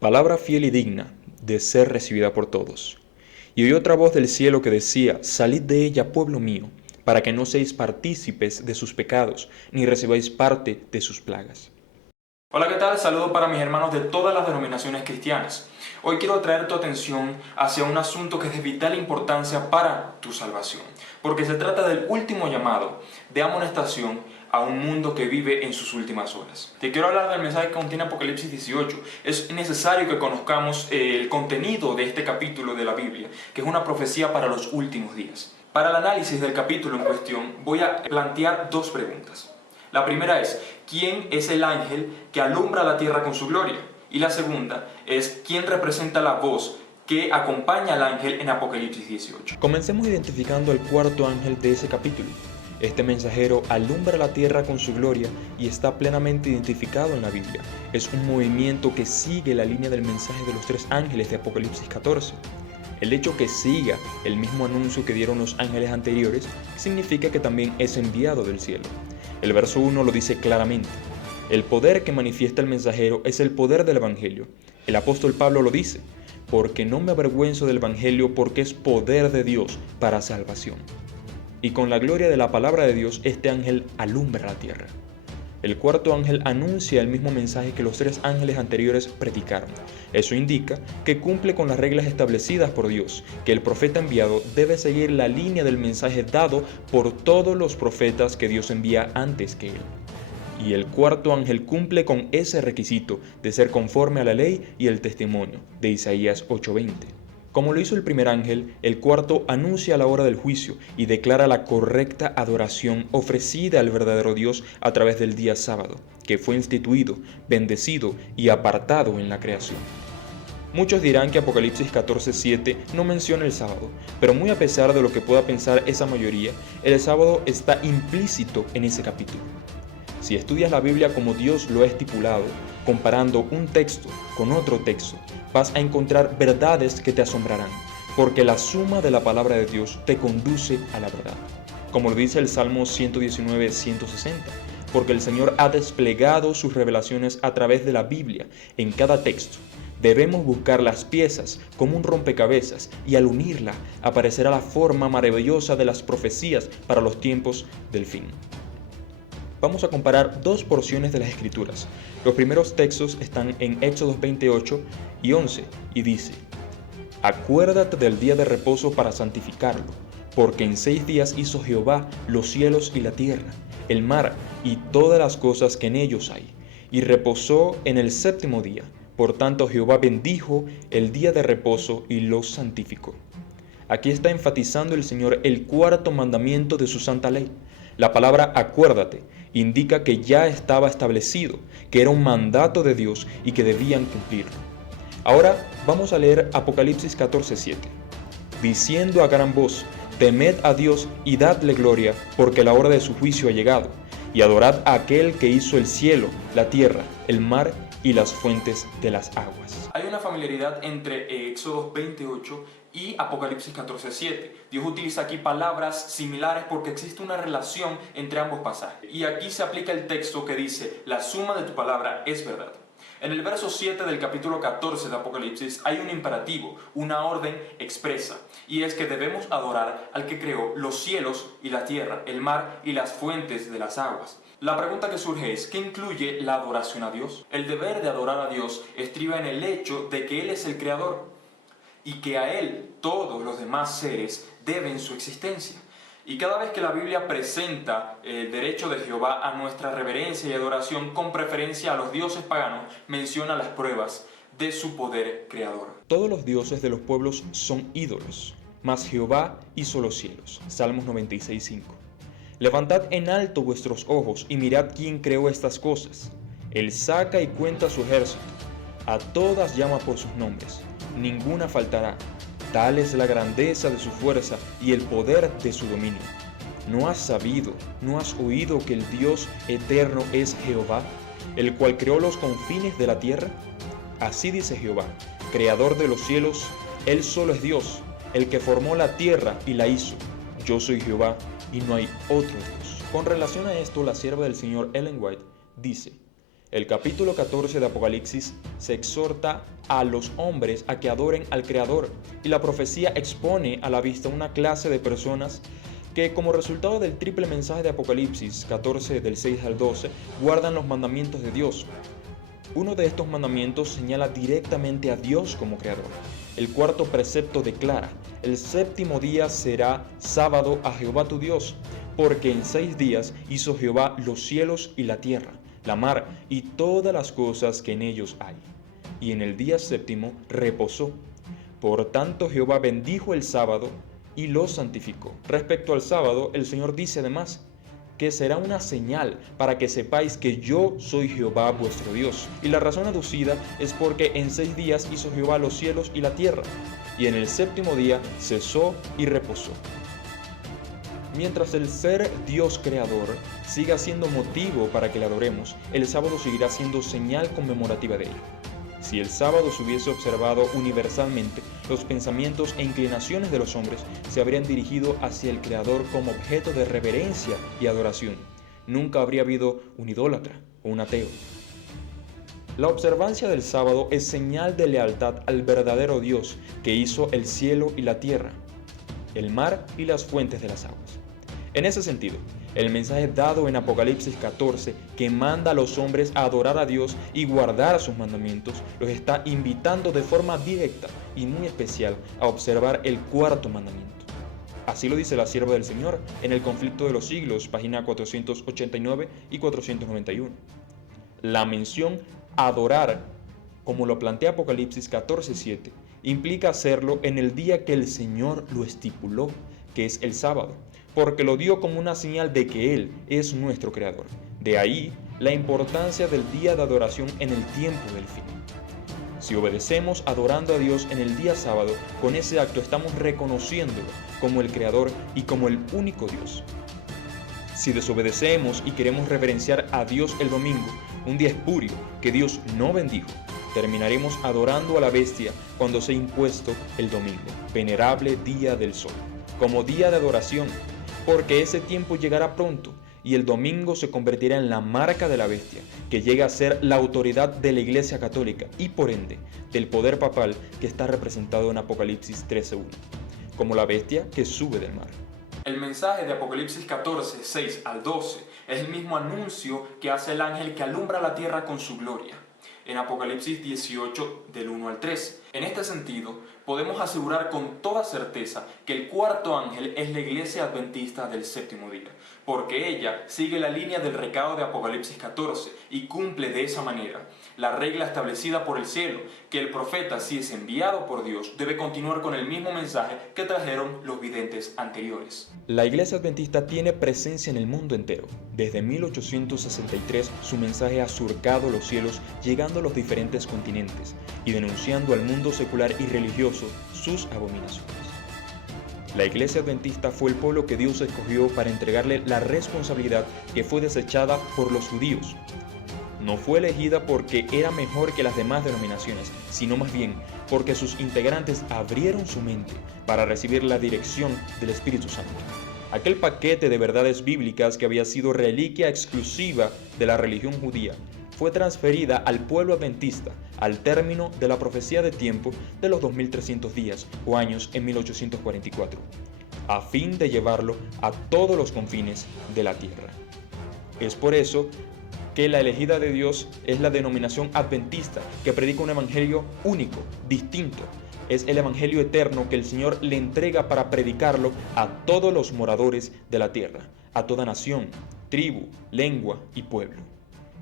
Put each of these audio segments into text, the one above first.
palabra fiel y digna de ser recibida por todos. Y oí otra voz del cielo que decía: salid de ella, pueblo mío, para que no seáis partícipes de sus pecados, ni recibáis parte de sus plagas. Hola, ¿qué tal? Saludo para mis hermanos de todas las denominaciones cristianas. Hoy quiero atraer tu atención hacia un asunto que es de vital importancia para tu salvación, porque se trata del último llamado de amonestación a un mundo que vive en sus últimas horas. Te quiero hablar del mensaje que contiene Apocalipsis 18. Es necesario que conozcamos el contenido de este capítulo de la Biblia, que es una profecía para los últimos días. Para el análisis del capítulo en cuestión, voy a plantear dos preguntas. La primera es: ¿quién es el ángel que alumbra la tierra con su gloria? Y la segunda es: ¿quién representa la voz que acompaña al ángel en Apocalipsis 18? Comencemos identificando el cuarto ángel de ese capítulo. Este mensajero alumbra la tierra con su gloria y está plenamente identificado en la Biblia. Es un movimiento que sigue la línea del mensaje de los tres ángeles de Apocalipsis 14. El hecho que siga el mismo anuncio que dieron los ángeles anteriores significa que también es enviado del cielo. El verso 1 lo dice claramente: el poder que manifiesta el mensajero es el poder del Evangelio. El apóstol Pablo lo dice: porque no me avergüenzo del Evangelio, porque es poder de Dios para salvación. Y con la gloria de la palabra de Dios, este ángel alumbra la tierra. El cuarto ángel anuncia el mismo mensaje que los tres ángeles anteriores predicaron. Eso indica que cumple con las reglas establecidas por Dios, que el profeta enviado debe seguir la línea del mensaje dado por todos los profetas que Dios envía antes que él. Y el cuarto ángel cumple con ese requisito de ser conforme a la ley y el testimonio de Isaías 8:20. Como lo hizo el primer ángel, el cuarto anuncia la hora del juicio y declara la correcta adoración ofrecida al verdadero Dios a través del día sábado, que fue instituido, bendecido y apartado en la creación. Muchos dirán que Apocalipsis 14:7 no menciona el sábado, pero muy a pesar de lo que pueda pensar esa mayoría, el sábado está implícito en ese capítulo. Si estudias la Biblia como Dios lo ha estipulado, comparando un texto con otro texto, vas a encontrar verdades que te asombrarán, porque la suma de la palabra de Dios te conduce a la verdad. Como lo dice el Salmo 119:160, porque el Señor ha desplegado sus revelaciones a través de la Biblia en cada texto. Debemos buscar las piezas como un rompecabezas y al unirla aparecerá la forma maravillosa de las profecías para los tiempos del fin. Vamos a comparar dos porciones de las Escrituras. Los primeros textos están en Éxodos 28 y 11 y dice: acuérdate del día de reposo para santificarlo, porque en 6 días hizo Jehová los cielos y la tierra, el mar y todas las cosas que en ellos hay, y reposó en el 7º día. Por tanto Jehová bendijo el día de reposo y los santificó. Aquí está enfatizando el Señor el cuarto mandamiento de su santa ley. La palabra acuérdate indica que ya estaba establecido, que era un mandato de Dios y que debían cumplirlo. Ahora vamos a leer Apocalipsis 14:7. Diciendo a gran voz: temed a Dios y dadle gloria, porque la hora de su juicio ha llegado, y adorad a aquel que hizo el cielo, la tierra, el mar y las fuentes de las aguas. Hay una familiaridad entre Éxodo 28 y Apocalipsis 14:7. Dios utiliza aquí palabras similares porque existe una relación entre ambos pasajes. Y aquí se aplica el texto que dice: la suma de tu palabra es verdad. En el verso 7 del capítulo 14 de Apocalipsis hay un imperativo, una orden expresa, y es que debemos adorar al que creó los cielos y la tierra, el mar y las fuentes de las aguas. La pregunta que surge es: ¿qué incluye la adoración a Dios? El deber de adorar a Dios estriba en el hecho de que Él es el creador y que a Él todos los demás seres deben su existencia. Y cada vez que la Biblia presenta el derecho de Jehová a nuestra reverencia y adoración, con preferencia a los dioses paganos, menciona las pruebas de su poder creador. Todos los dioses de los pueblos son ídolos, mas Jehová hizo los cielos. Salmos 96:5. Levantad en alto vuestros ojos y mirad quién creó estas cosas. Él saca y cuenta su ejército. A todas llama por sus nombres. Ninguna faltará. Tal es la grandeza de su fuerza y el poder de su dominio. ¿No has sabido, no has oído que el Dios eterno es Jehová, el cual creó los confines de la tierra? Así dice Jehová, creador de los cielos: Él solo es Dios, el que formó la tierra y la hizo. Yo soy Jehová y no hay otro Dios. Con relación a esto, la sierva del Señor Ellen White dice: El capítulo 14 de Apocalipsis se exhorta a los hombres a que adoren al Creador, y la profecía expone a la vista una clase de personas que, como resultado del triple mensaje de Apocalipsis 14 del 6 al 12, guardan los mandamientos de Dios. Uno de estos mandamientos señala directamente a Dios como Creador. El cuarto precepto declara: el séptimo día será sábado a Jehová tu Dios, porque en 6 días hizo Jehová los cielos y la tierra, la mar y todas las cosas que en ellos hay. Y en el día séptimo reposó. Por tanto Jehová bendijo el sábado y lo santificó. Respecto al sábado, el Señor dice además que será una señal para que sepáis que yo soy Jehová vuestro Dios. Y la razón aducida es porque en 6 días hizo Jehová los cielos y la tierra, y en el séptimo día cesó y reposó. Mientras el ser Dios creador siga siendo motivo para que le adoremos, el sábado seguirá siendo señal conmemorativa de ello. Si el sábado se hubiese observado universalmente, los pensamientos e inclinaciones de los hombres se habrían dirigido hacia el Creador como objeto de reverencia y adoración. Nunca habría habido un idólatra o un ateo. La observancia del sábado es señal de lealtad al verdadero Dios que hizo el cielo y la tierra, el mar y las fuentes de las aguas. En ese sentido, el mensaje dado en Apocalipsis 14, que manda a los hombres a adorar a Dios y guardar sus mandamientos, los está invitando de forma directa y muy especial a observar el cuarto mandamiento. Así lo dice la sierva del Señor en El conflicto de los siglos, página 489 y 491. La mención adorar, como lo plantea Apocalipsis 14:7, implica hacerlo en el día que el Señor lo estipuló, que es el sábado, porque lo dio como una señal de que Él es nuestro Creador. De ahí la importancia del día de adoración en el tiempo del fin. Si obedecemos adorando a Dios en el día sábado, con ese acto estamos reconociéndolo como el Creador y como el único Dios. Si desobedecemos y queremos reverenciar a Dios el domingo, un día espurio que Dios no bendijo, terminaremos adorando a la bestia cuando sea impuesto el domingo, venerable día del sol, como día de adoración, porque ese tiempo llegará pronto y el domingo se convertirá en la marca de la bestia, que llega a ser la autoridad de la Iglesia Católica y por ende del poder papal que está representado en Apocalipsis 13:1, como la bestia que sube del mar. El mensaje de Apocalipsis 14, 6 al 12 es el mismo anuncio que hace el ángel que alumbra la tierra con su gloria, en Apocalipsis 18 del 1 al 3. En este sentido, podemos asegurar con toda certeza que el cuarto ángel es la iglesia adventista del séptimo día, porque ella sigue la línea del recado de Apocalipsis 14 y cumple de esa manera la regla establecida por el cielo, que el profeta, si es enviado por Dios, debe continuar con el mismo mensaje que trajeron los videntes anteriores. La iglesia adventista tiene presencia en el mundo entero. Desde 1863 su mensaje ha surcado los cielos, llegando a los diferentes continentes y denunciando al mundo secular y religioso sus abominaciones. La iglesia adventista fue el pueblo que Dios escogió para entregarle la responsabilidad que fue desechada por los judíos. No fue elegida porque era mejor que las demás denominaciones, sino más bien porque sus integrantes abrieron su mente para recibir la dirección del Espíritu Santo. Aquel paquete de verdades bíblicas que había sido reliquia exclusiva de la religión judía fue transferida al pueblo adventista al término de la profecía de tiempo de los 2300 días o años en 1844, a fin de llevarlo a todos los confines de la tierra. Es por eso que la elegida de Dios es la denominación adventista, que predica un evangelio único, distinto. Es el evangelio eterno que el Señor le entrega para predicarlo a todos los moradores de la tierra, a toda nación, tribu, lengua y pueblo.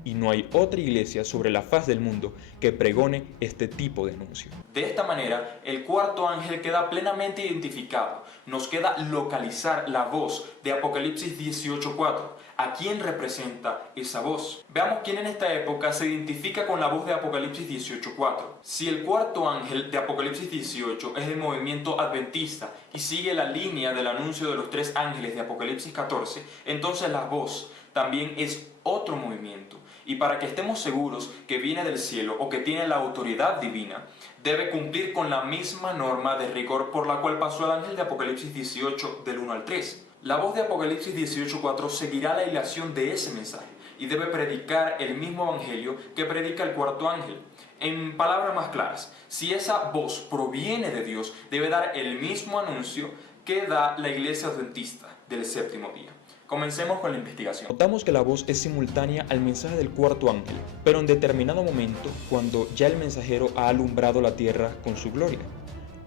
Y no hay otra iglesia sobre la faz del mundo que pregone este tipo de anuncio. De esta manera, el cuarto ángel queda plenamente identificado. Nos queda localizar la voz de Apocalipsis 18:4. ¿A quién representa esa voz? Veamos quién en esta época se identifica con la voz de Apocalipsis 18:4. Si el cuarto ángel de Apocalipsis 18 es el movimiento adventista y sigue la línea del anuncio de los 3 ángeles de Apocalipsis 14, entonces la voz también es otro movimiento. Y para que estemos seguros que viene del cielo o que tiene la autoridad divina, debe cumplir con la misma norma de rigor por la cual pasó el ángel de Apocalipsis 18 del 1 al 3. La voz de Apocalipsis 18:4 seguirá la hilación de ese mensaje, y debe predicar el mismo evangelio que predica el cuarto ángel. En palabras más claras, si esa voz proviene de Dios, debe dar el mismo anuncio que da la iglesia adventista del séptimo día. Comencemos con la investigación. Notamos que la voz es simultánea al mensaje del cuarto ángel, pero en determinado momento, cuando ya el mensajero ha alumbrado la tierra con su gloria.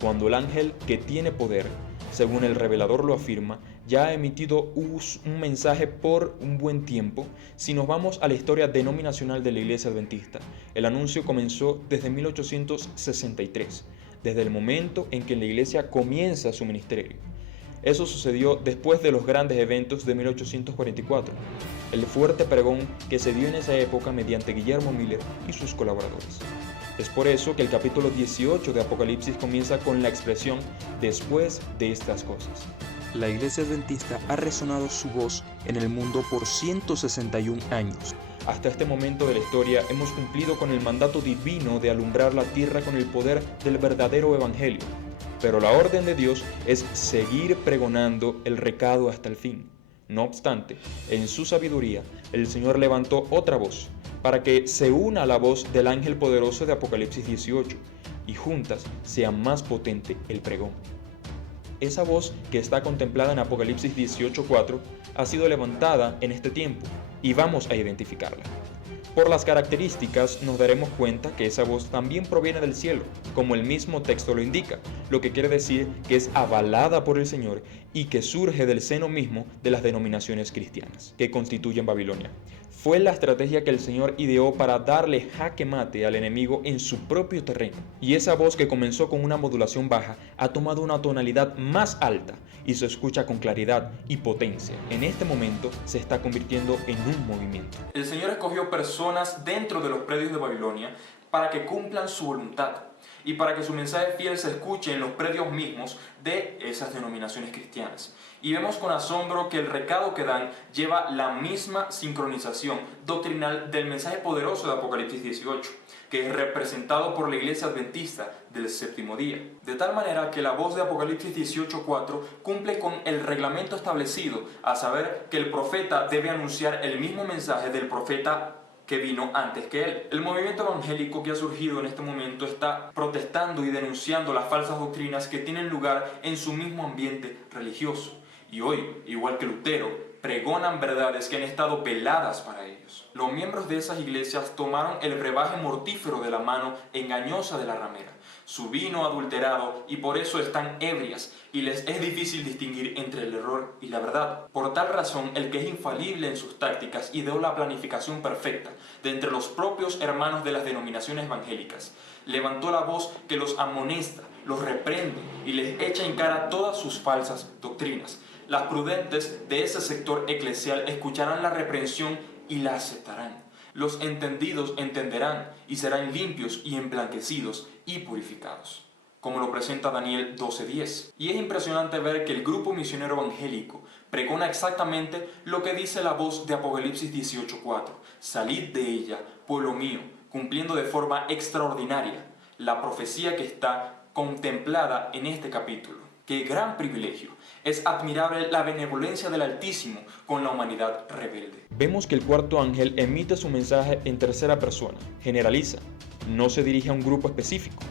Cuando el ángel que tiene poder, según el revelador lo afirma, ya ha emitido un mensaje por un buen tiempo. Si nos vamos a la historia denominacional de la Iglesia Adventista, el anuncio comenzó desde 1863, desde el momento en que la Iglesia comienza su ministerio. Eso sucedió después de los grandes eventos de 1844, el fuerte pregón que se dio en esa época mediante Guillermo Miller y sus colaboradores. Es por eso que el capítulo 18 de Apocalipsis comienza con la expresión «después de estas cosas». La Iglesia Adventista ha resonado su voz en el mundo por 161 años. Hasta este momento de la historia hemos cumplido con el mandato divino de alumbrar la tierra con el poder del verdadero evangelio. Pero la orden de Dios es seguir pregonando el recado hasta el fin. No obstante, en su sabiduría, el Señor levantó otra voz, para que se una a la voz del ángel poderoso de Apocalipsis 18, y juntas sea más potente el pregón. Esa voz que está contemplada en Apocalipsis 18:4 ha sido levantada en este tiempo, y vamos a identificarla. Por las características nos daremos cuenta que esa voz también proviene del cielo, como el mismo texto lo indica, lo que quiere decir que es avalada por el Señor y que surge del seno mismo de las denominaciones cristianas que constituyen Babilonia. Fue la estrategia que el Señor ideó para darle jaque mate al enemigo en su propio terreno. Y esa voz que comenzó con una modulación baja ha tomado una tonalidad más alta y se escucha con claridad y potencia. En este momento se está convirtiendo en un movimiento. El Señor escogió personas dentro de los predios de Babilonia para que cumplan su voluntad y para que su mensaje fiel se escuche en los predios mismos de esas denominaciones cristianas. Y vemos con asombro que el recado que dan lleva la misma sincronización doctrinal del mensaje poderoso de Apocalipsis 18, que es representado por la Iglesia Adventista del séptimo día. De tal manera que la voz de Apocalipsis 18:4 cumple con el reglamento establecido, a saber que el profeta debe anunciar el mismo mensaje del profeta que vino antes que él. El movimiento evangélico que ha surgido en este momento está protestando y denunciando las falsas doctrinas que tienen lugar en su mismo ambiente religioso. Y hoy, igual que Lutero, pregonan verdades que han estado veladas para ellos. Los miembros de esas iglesias tomaron el brebaje mortífero de la mano engañosa de la ramera, su vino adulterado, y por eso están ebrias, y les es difícil distinguir entre el error y la verdad. Por tal razón, el que es infalible en sus tácticas ideó la planificación perfecta de entre los propios hermanos de las denominaciones evangélicas. Levantó la voz que los amonesta, los reprende y les echa en cara todas sus falsas doctrinas. Las prudentes de ese sector eclesial escucharán la reprensión y la aceptarán. Los entendidos entenderán y serán limpios y emblanquecidos y purificados, como lo presenta Daniel 12:10. Y es impresionante ver que el grupo misionero evangélico pregona exactamente lo que dice la voz de Apocalipsis 18:4. Salid de ella, pueblo mío, cumpliendo de forma extraordinaria la profecía que está contemplada en este capítulo. ¡Qué gran privilegio! Es admirable la benevolencia del Altísimo con la humanidad rebelde. Vemos que el cuarto ángel emite su mensaje en tercera persona, generaliza, no se dirige a un grupo específico,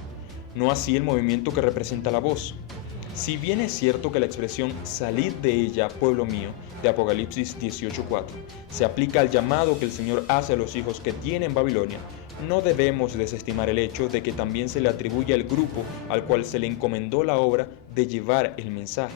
no así el movimiento que representa la voz. Si bien es cierto que la expresión «salid de ella, pueblo mío» de Apocalipsis 18:4 se aplica al llamado que el Señor hace a los hijos que tiene en Babilonia, no debemos desestimar el hecho de que también se le atribuye al grupo al cual se le encomendó la obra de llevar el mensaje.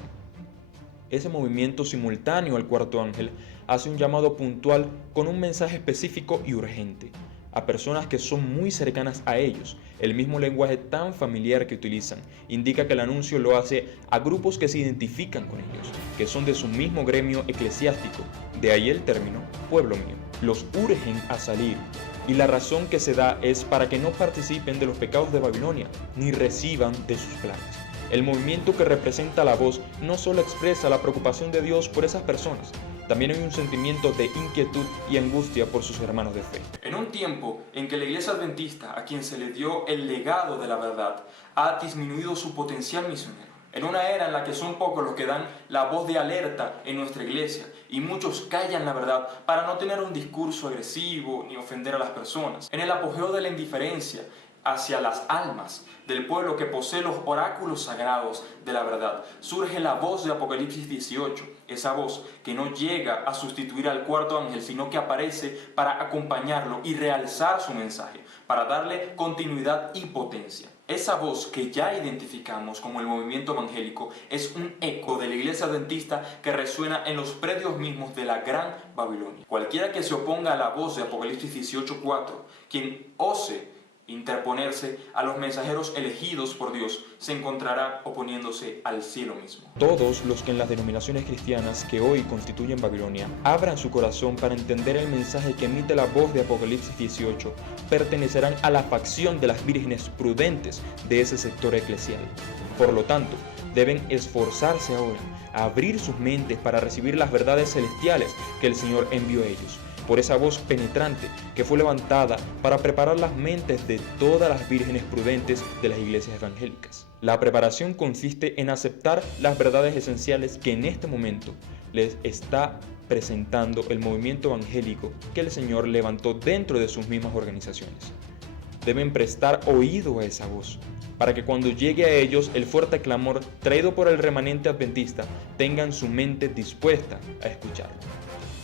Ese movimiento simultáneo al cuarto ángel hace un llamado puntual con un mensaje específico y urgente a personas que son muy cercanas a ellos. El mismo lenguaje tan familiar que utilizan indica que el anuncio lo hace a grupos que se identifican con ellos, que son de su mismo gremio eclesiástico, de ahí el término pueblo mío. Los urgen a salir, y la razón que se da es para que no participen de los pecados de Babilonia, ni reciban de sus planes. El movimiento que representa la voz no solo expresa la preocupación de Dios por esas personas, también hay un sentimiento de inquietud y angustia por sus hermanos de fe. En un tiempo en que la Iglesia Adventista, a quien se le dio el legado de la verdad, ha disminuido su potencial misionero, En una era en la que son pocos los que dan la voz de alerta en nuestra iglesia y muchos callan la verdad para no tener un discurso agresivo ni ofender a las personas. En el apogeo de la indiferencia hacia las almas del pueblo que posee los oráculos sagrados de la verdad, surge la voz de Apocalipsis 18, esa voz que no llega a sustituir al cuarto ángel, sino que aparece para acompañarlo y realzar su mensaje, para darle continuidad y potencia. Esa voz que ya identificamos como el movimiento evangélico es un eco de la iglesia adventista que resuena en los predios mismos de la Gran Babilonia. Cualquiera que se oponga a la voz de Apocalipsis 18:4, quien ose interponerse a los mensajeros elegidos por Dios, se encontrará oponiéndose al cielo mismo. Todos los que en las denominaciones cristianas que hoy constituyen Babilonia abran su corazón para entender el mensaje que emite la voz de Apocalipsis 18, pertenecerán a la facción de las vírgenes prudentes de ese sector eclesial. Por lo tanto, deben esforzarse ahora a abrir sus mentes para recibir las verdades celestiales que el Señor envió a ellos, por esa voz penetrante que fue levantada para preparar las mentes de todas las vírgenes prudentes de las iglesias evangélicas. La preparación consiste en aceptar las verdades esenciales que en este momento les está presentando el movimiento evangélico que el Señor levantó dentro de sus mismas organizaciones. Deben prestar oído a esa voz, para que cuando llegue a ellos el fuerte clamor traído por el remanente adventista, tengan su mente dispuesta a escucharlo.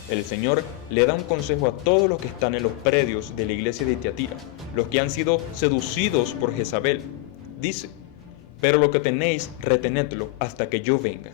El Señor le da un consejo a todos los que están en los predios de la iglesia de Tiatira, los que han sido seducidos por Jezabel. Dice: pero lo que tenéis, retenedlo hasta que yo venga.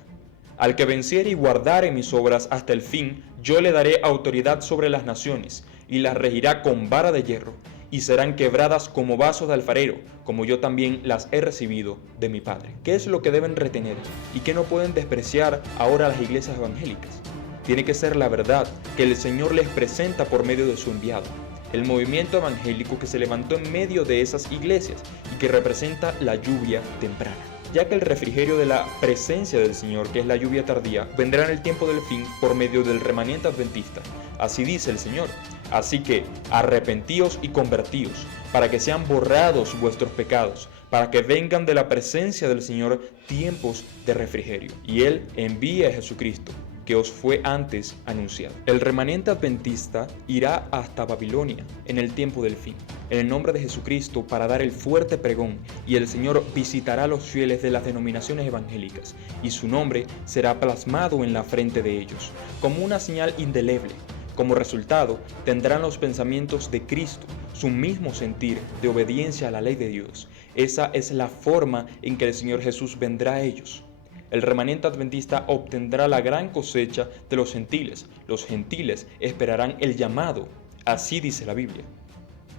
Al que venciere y guardare mis obras hasta el fin, yo le daré autoridad sobre las naciones, y las regirá con vara de hierro, y serán quebradas como vasos de alfarero, como yo también las he recibido de mi Padre. ¿Qué es lo que deben retener y qué no pueden despreciar ahora las iglesias evangélicas? Tiene que ser la verdad que el Señor les presenta por medio de su enviado, el movimiento evangélico que se levantó en medio de esas iglesias y que representa la lluvia temprana. Ya que el refrigerio de la presencia del Señor, que es la lluvia tardía, vendrá en el tiempo del fin por medio del remanente adventista. Así dice el Señor. Así que arrepentíos y convertíos, para que sean borrados vuestros pecados, para que vengan de la presencia del Señor tiempos de refrigerio. Y Él envía a Jesucristo, que os fue antes anunciado. El remanente adventista irá hasta Babilonia en el tiempo del fin, en el nombre de Jesucristo, para dar el fuerte pregón, y el Señor visitará a los fieles de las denominaciones evangélicas, y su nombre será plasmado en la frente de ellos, como una señal indeleble. Como resultado, tendrán los pensamientos de Cristo, su mismo sentir de obediencia a la ley de Dios. Esa es la forma en que el Señor Jesús vendrá a ellos. El remanente adventista obtendrá la gran cosecha de los gentiles. Los gentiles esperarán el llamado. Así dice la Biblia.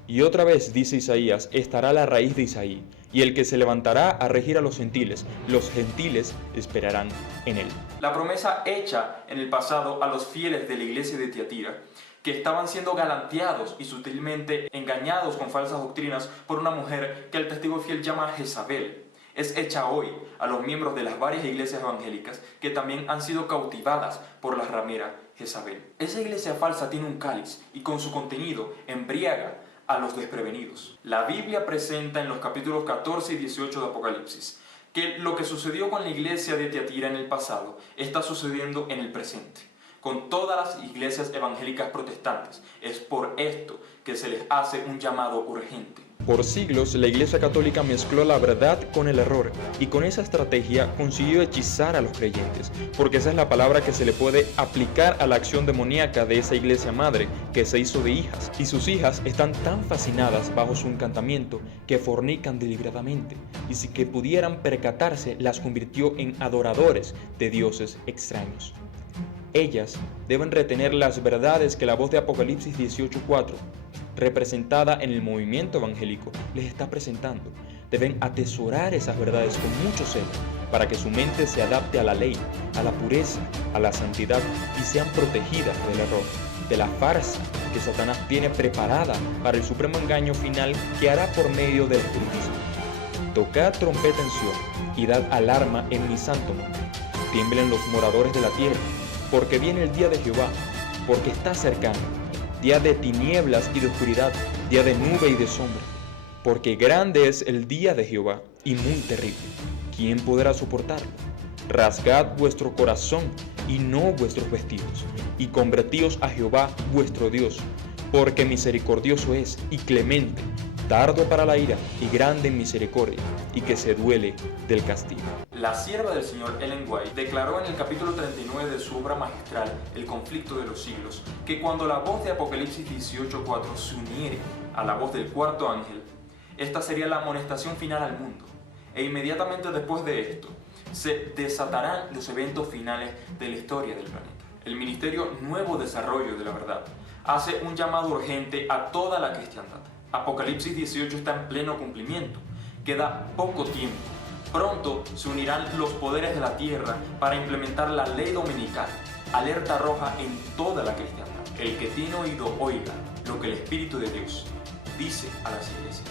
Y otra vez, dice Isaías, estará la raíz de Isaí, y el que se levantará a regir a los gentiles esperarán en él. La promesa hecha en el pasado a los fieles de la iglesia de Tiatira, que estaban siendo galanteados y sutilmente engañados con falsas doctrinas por una mujer que el testigo fiel llama Jezabel, es hecha hoy a los miembros de las varias iglesias evangélicas que también han sido cautivadas por la ramera Jezabel. Esa iglesia falsa tiene un cáliz y con su contenido embriaga a los desprevenidos. La Biblia presenta en los capítulos 14 y 18 de Apocalipsis que lo que sucedió con la iglesia de Tiatira en el pasado está sucediendo en el presente, con todas las iglesias evangélicas protestantes. Es por esto que se les hace un llamado urgente. Por siglos, la Iglesia Católica mezcló la verdad con el error, y con esa estrategia consiguió hechizar a los creyentes, porque esa es la palabra que se le puede aplicar a la acción demoníaca de esa iglesia madre, que se hizo de hijas, y sus hijas están tan fascinadas bajo su encantamiento que fornican deliberadamente, y si que pudieran percatarse, las convirtió en adoradores de dioses extraños. Ellas deben retener las verdades que la voz de Apocalipsis 18:4, representada en el movimiento evangélico, les está presentando. Deben atesorar esas verdades con mucho celo, para que su mente se adapte a la ley, a la pureza, a la santidad, y sean protegidas del error, de la farsa que Satanás tiene preparada para el supremo engaño final que hará por medio del espiritismo. Tocad trompeta en Sion, y dad alarma en mi santo monte. Tiemblen los moradores de la tierra, porque viene el día de Jehová, porque está cercano. Día de tinieblas y de oscuridad, día de nube y de sombra, porque grande es el día de Jehová y muy terrible. ¿quién podrá soportarlo? Rasgad vuestro corazón y no vuestros vestidos, y convertíos a Jehová vuestro Dios, porque misericordioso es y clemente, tardo para la ira y grande en misericordia, y que se duele del castigo. La sierva del señor Ellen White declaró en el capítulo 39 de su obra magistral, El conflicto de los siglos, que cuando la voz de Apocalipsis 18:4 se uniere a la voz del cuarto ángel, esta sería la amonestación final al mundo, e inmediatamente después de esto, se desatarán los eventos finales de la historia del planeta. El Ministerio Nuevo Desarrollo de la Verdad hace un llamado urgente a toda la cristiandad. Apocalipsis 18 está en pleno cumplimiento. Queda poco tiempo. Pronto se unirán los poderes de la tierra para implementar la ley dominical. Alerta roja en toda la cristiandad. El que tiene oído, oiga lo que el Espíritu de Dios dice a las iglesias.